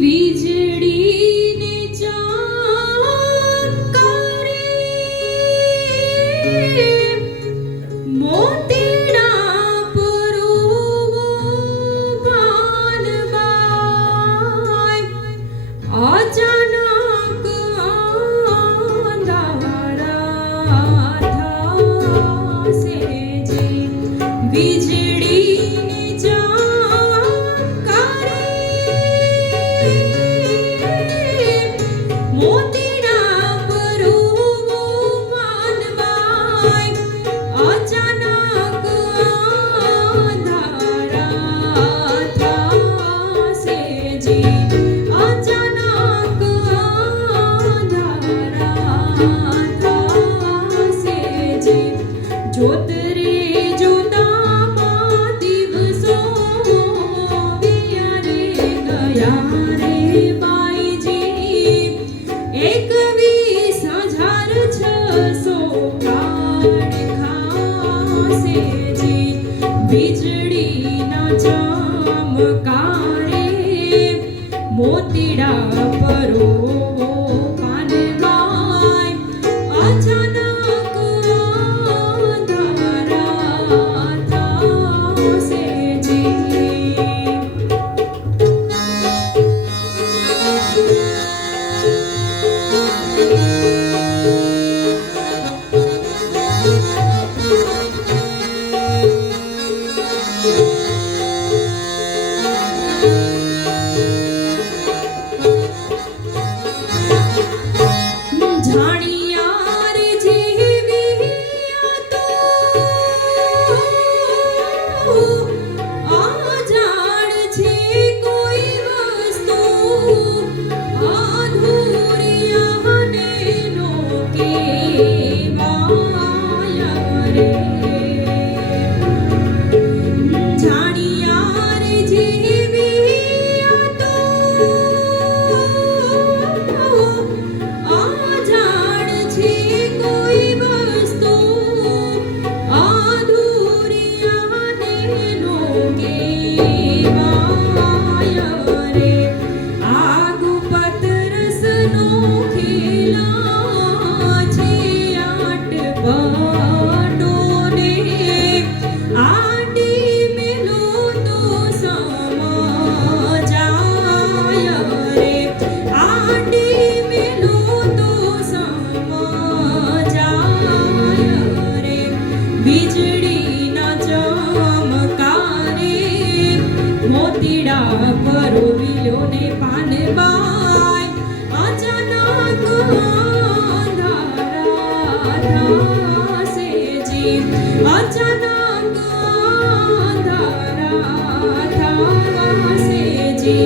વીજળીને ચમકારે મોતીડા પરોવો પાનબાઈ અચાનક અંધારા થાશે જે વીજળીને ચમકારે મોતીડા પરોવો પાનબાઈ અચાનક અંધારા થાશે જે અચાનક અંધારા થાશે જે જોત રે જોતામાં દિવસો વિયારે ગયા રે બાઈજી 21,600 કાળ ખાશે જે વીજળીના ચમકારે મોતીડા પરોવો પાનબાઈ અચાનક અંધારા થાશે જે જાણિયાર જેવી આ તો અજાણ છે કોઈ વસ્તુ અધૂરિયાને નો કહેવાય રે જાણિયાર જેવી આ તો અજાણ છે કોઈ વસ્તુ અધૂરિયાને નો કહેવાય રે આગુ પતરસનો ખેલા છે આટપટોને આડી મેલો તો સમજાય રે આડી મેલો તો સમજાય રે વીજળીના ચમકારે મોતીડા પરોવ્યો ને પાનબાઈ અચાનક અંધારા થાશે જે અચાનક અંધારા થાશે જે